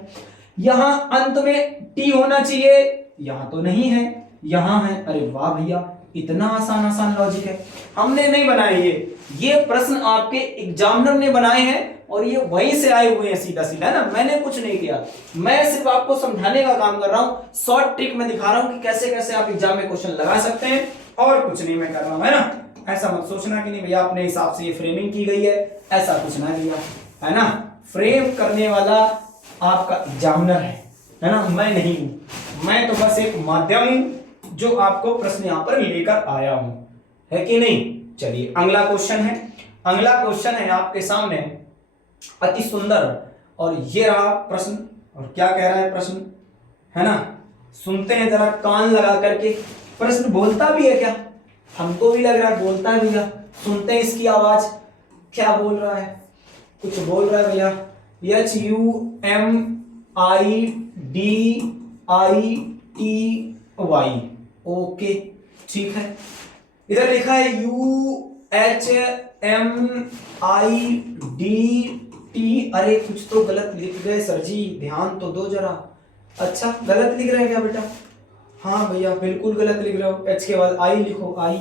यहां अंत में टी होना चाहिए, यहां तो नहीं है, यहां है, अरे वाह भैया इतना आसान आसान लॉजिक है, हमने नहीं बनाए ये प्रश्न आपके एग्जामिनर ने बनाए हैं और ये वहीं से आए हुए हैं सीधा सीधा, ना मैंने कुछ नहीं किया, मैं सिर्फ आपको समझाने का काम कर रहा हूं, शॉर्ट ट्रिक में दिखा रहा हूं कि कैसे कैसे आप एग्जाम में क्वेश्चन लगा सकते हैं, और कुछ नहीं मैं कर रहा हूं, है ना। ऐसा मत सोचना कि नहीं भैया अपने हिसाब से ये फ्रेमिंग की गई है, ऐसा कुछ ना भैया, है ना। फ्रेम करने वाला आपका एग्जामिनर है ना, मैं नहीं हूं, मैं तो बस एक माध्यम हूं जो आपको प्रश्न यहां पर लेकर आया हूं, है कि नहीं। चलिए अगला क्वेश्चन है, अगला क्वेश्चन है आपके सामने अति सुंदर, और ये रहा प्रश्न, और क्या कह रहा है प्रश्न, है ना, सुनते हैं जरा कान लगा करके। प्रश्न बोलता भी है क्या, हमको भी लग रहा है बोलता है भैया, सुनते हैं इसकी आवाज, क्या बोल रहा है, कुछ बोल रहा है भैया। HUMIDITY, ओके ठीक है। इधर लिखा है UHMIDT, अरे कुछ तो गलत लिख गए सर जी, ध्यान तो दो जरा। अच्छा गलत लिख रहे हैं क्या बेटा, हाँ भैया बिल्कुल गलत लिख रहे हो, एच के बाद आई लिखो, i,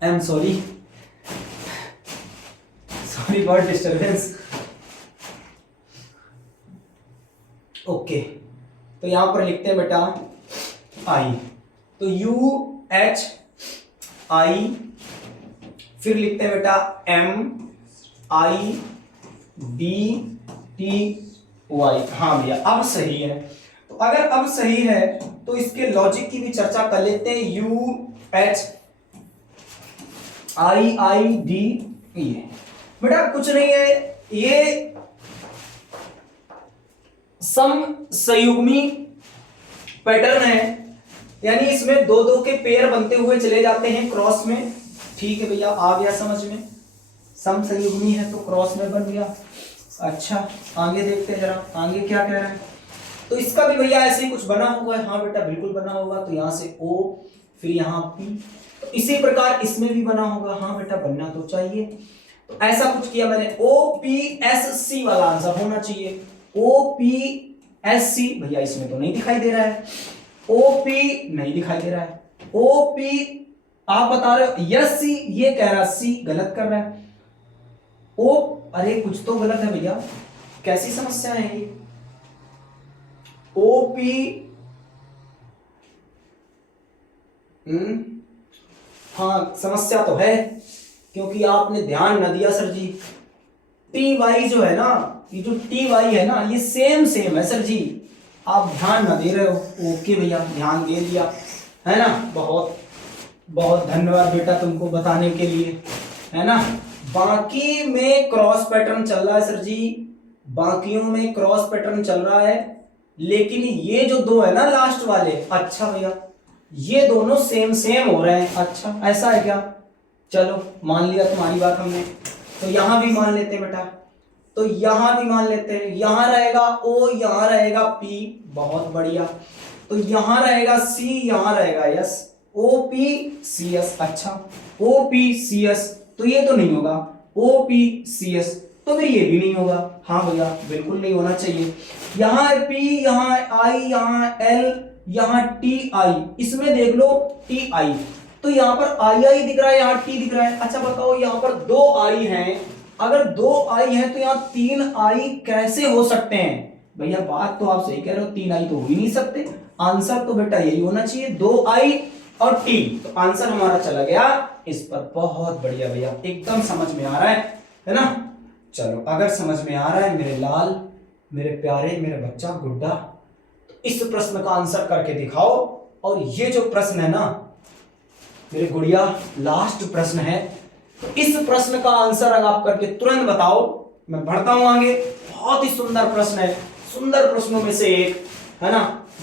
I am sorry, sorry for disturbance. Okay तो यहां पर लिखते हैं बेटा आई, तो UHI, फिर लिखते हैं बेटा MIDI, DTY। हाँ भैया अब सही है। तो अगर अब सही है तो इसके लॉजिक की भी चर्चा कर लेते हैं। UHIIDE बेटा कुछ नहीं है, ये समसयुग्मी पैटर्न है, यानी इसमें दो दो के पेयर बनते हुए चले जाते हैं क्रॉस में। ठीक है भैया आ गया समझ में, समसयुग्मी है तो क्रॉस में बन गया। अच्छा आगे देखते हैं जरा, आगे क्या कह रहा है। तो इसका भी भैया ऐसे ही कुछ बना होगा। हाँ बेटा बिल्कुल बना होगा। तो यहां से O फिर यहाँ P, तो इसी प्रकार इसमें भी बना होगा। हाँ बेटा बनना तो चाहिए। तो ऐसा कुछ किया मैंने, OPSC वाला आंसर होना चाहिए। OPSC भैया इसमें तो नहीं दिखाई दे रहा है, OP नहीं दिखाई दे रहा है, OP आप बता रहे हो यस सी, ये कह रहा सी गलत कर रहा है। ओ अरे कुछ तो गलत है भैया, कैसी समस्या है ये। OP हाँ समस्या तो है, क्योंकि आपने ध्यान न दिया सर जी। TY जो है ना, ये जो TY है ना, ये सेम सेम है सर जी, आप ध्यान न दे रहे हो। ओके भैया ध्यान दे दिया है ना, बहुत बहुत धन्यवाद बेटा तुमको बताने के लिए, है ना। बाकी में क्रॉस पैटर्न चल रहा है सर जी, बाकियों में क्रॉस पैटर्न चल रहा है, लेकिन ये जो दो है ना लास्ट वाले, अच्छा भैया ये दोनों सेम सेम हो रहे हैं। अच्छा ऐसा है क्या, चलो मान लिया तुम्हारी बात हमने। तो यहां भी मान लेते हैं बेटा, तो यहां भी मान लेते हैं। यहां रहेगा O, यहां रहेगा P, बहुत बढ़िया। तो यहां रहेगा C, यहां रहेगा S, OPCS। अच्छा OPCS तो ये तो नहीं होगा, OPCS तो फिर ये भी नहीं होगा। हाँ भैया बिल्कुल नहीं होना चाहिए। यहां है P, यहां I, यहां L, यहां TI, इसमें देख लो TI, तो यहां पर II दिख रहा है, यहां T दिख रहा है। अच्छा बताओ यहां पर दो I हैं, अगर दो I हैं तो यहां तीन I कैसे हो सकते हैं। भैया बात तो आप सही कह रहे हो, तीन I तो हो ही नहीं सकते। आंसर तो बेटा यही होना चाहिए, दो I और T। तो आंसर हमारा चला गया इस पर। बहुत बढ़िया भैया, एकदम समझ में आ रहा है ना। चलो अगर समझ में आ रहा है मेरे लाल, मेरे प्यारे, मेरे बच्चा गुड्डा, तो इस प्रश्न का आंसर करके दिखाओ। और ये जो प्रश्न है ना मेरे गुड़िया, लास्ट प्रश्न है, तो इस प्रश्न का आंसर अगर आप करके तुरंत बताओ, मैं बढ़ता हूं आगे। बहुत ही सुंदर प्रश्न है, सुंदर प्रश्नों में से एक है ना,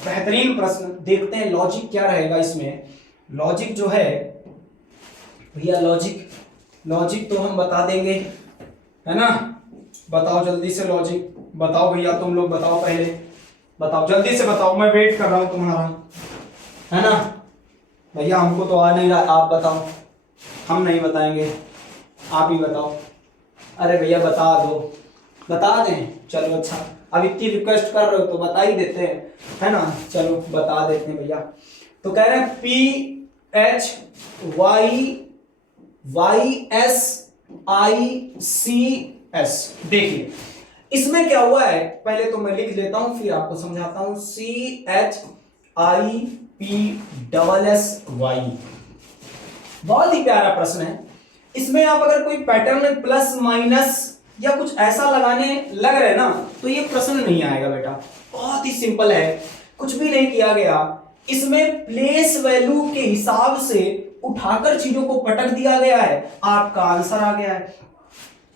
बेहतरीन प्रश्न। देखते हैं लॉजिक क्या रहेगा इसमें। लॉजिक जो है भैया, लॉजिक तो हम बता देंगे, है ना। बताओ जल्दी से लॉजिक बताओ भैया, तुम लोग बताओ, पहले बताओ जल्दी से बताओ, मैं वेट कर रहा हूं तुम्हारा, है ना। भैया हमको तो आ नहीं रहा, आप बताओ। हम नहीं बताएंगे, आप ही बताओ। अरे भैया बता दो, बता दें, चलो अच्छा अब इतनी रिक्वेस्ट कर रहे हो तो बता ही देते हैं, है ना। चलो बता देते हैं भैया। तो कह रहे हैं PHYYSICS। देखिए इसमें क्या हुआ है, पहले तो मैं लिख लेता हूं फिर आपको समझाता हूं। CHIPSSY, बहुत ही प्यारा प्रश्न है। इसमें आप अगर कोई पैटर्न प्लस माइनस या कुछ ऐसा लगाने लग रहे ना, तो ये प्रश्न नहीं आएगा बेटा। बहुत ही सिंपल है, कुछ भी नहीं किया गया। इसमें प्लेस वैल्यू के हिसाब से उठाकर चीजों को पटक दिया गया है, आपका आंसर आ गया है।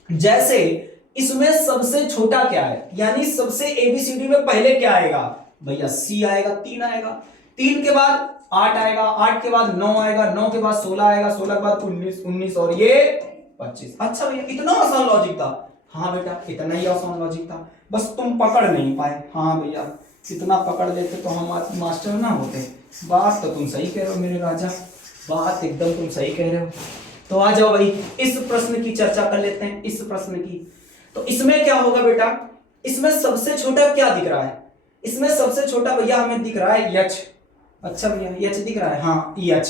जैसे इसमें सबसे छोटा क्या है, यानी सबसे एबीसीडी में पहले क्या आएगा भैया, C आएगा, 3 आएगा, 3 के बाद 8 आएगा, 8 के बाद 9 आएगा, 9 के बाद 16 आएगा, 16 के बाद 19, 19 और ये 25। अच्छा भैया इतना आसान लॉजिक था। हाँ बेटा इतना ही आसान लॉजिक था, बस तुम पकड़ नहीं पाए। हाँ भैया इतना पकड़ लेते तो हम आज मास्टर ना होते। बात तो तुम सही कह रहे हो मेरे राजा, बात एकदम तुम सही कह रहे हो। तो आ जाओ भाई इस प्रश्न की चर्चा कर लेते हैं, इस प्रश्न की। तो इसमें क्या होगा बेटा, इसमें सबसे छोटा क्या दिख रहा है, इसमें सबसे छोटा भैया हमें दिख रहा है H। अच्छा भैया H दिख रहा है, हाँ H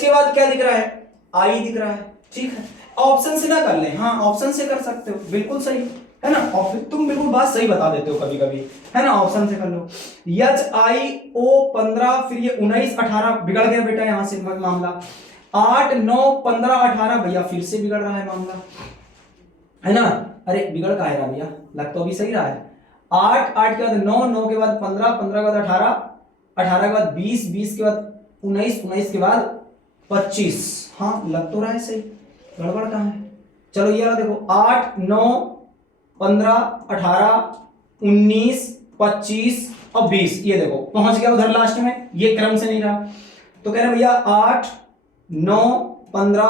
के बाद क्या दिख रहा है, I दिख रहा है। ठीक है, ऑप्शन से ना कर ले, हाँ ऑप्शन से कर सकते हो, बिल्कुल सही है ना। तुम बिल्कुल बात सही बता देते हो कभी कभी, है ना। ऑप्शन से कर लो। HIO15, फिर ये 19 18 बिगड़ गया बेटा यहां से मामला। 8 9 15 18 भैया फिर से बिगड़ रहा है मामला, है ना। अरे बिगड़ का है भैया, लग तो अभी सही रहा है। 8, 8 के बाद 9, 9 के बाद 15, 15 के बाद 18, 18 के बाद 20, 20 के बाद 19, 19 के बाद 25। हाँ लग तो रहा है सही, गड़बड़ कहाँ है। चलो ये देखो 8, 9, 15, 18, 19, 25 और 20, ये देखो पहुंच गया उधर लास्ट में, ये क्रम से नहीं रहा। तो कह रहे भैया 8, 9, 15,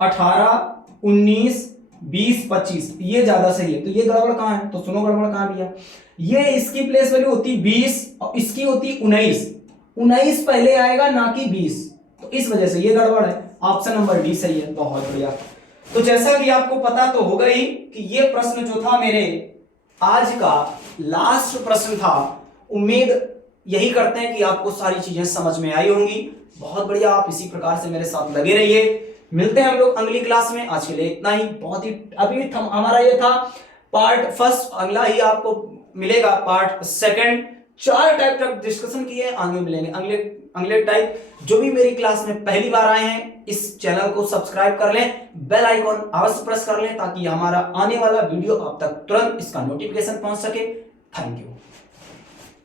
18, 19, 20, 25, ये ज्यादा सही है। तो ये गड़बड़ कहाँ है, तो सुनो गड़बड़ कहाँ भैया, ये इसकी प्लेस वैल्यू होती 20 और इसकी होती 19, 19 पहले आएगा ना कि 20, तो इस वजह से ये गड़बड़ है। ऑप्शन नंबर डी सही है, बहुत बढ़िया। तो जैसा कि आपको पता तो होगा ही कि ये प्रश्न जो था मेरे आज का लास्ट प्रश्न था। उम्मीद यही करते हैं कि आपको सारी चीजें समझ में आई होंगी। बहुत बढ़िया, आप इसी प्रकार से मेरे साथ लगे रहिए। मिलते हैं हम लोग अगली क्लास में। आज के लिए इतना ही। बहुत ही अभी हमारा ये था पार्ट फर्स्ट, अगला ही आपको मिलेगा पार्ट सेकंड। 4 टाइप का डिस्कशन किए, आगे मिलेंगे अगले टाइप। जो भी मेरी क्लास में पहली बार आए हैं, इस चैनल को सब्सक्राइब कर लें, बेल आइकॉन अवश्य प्रेस कर लें ताकि हमारा आने वाला वीडियो आप तक तुरंत इसका नोटिफिकेशन पहुंच सके। Thank you.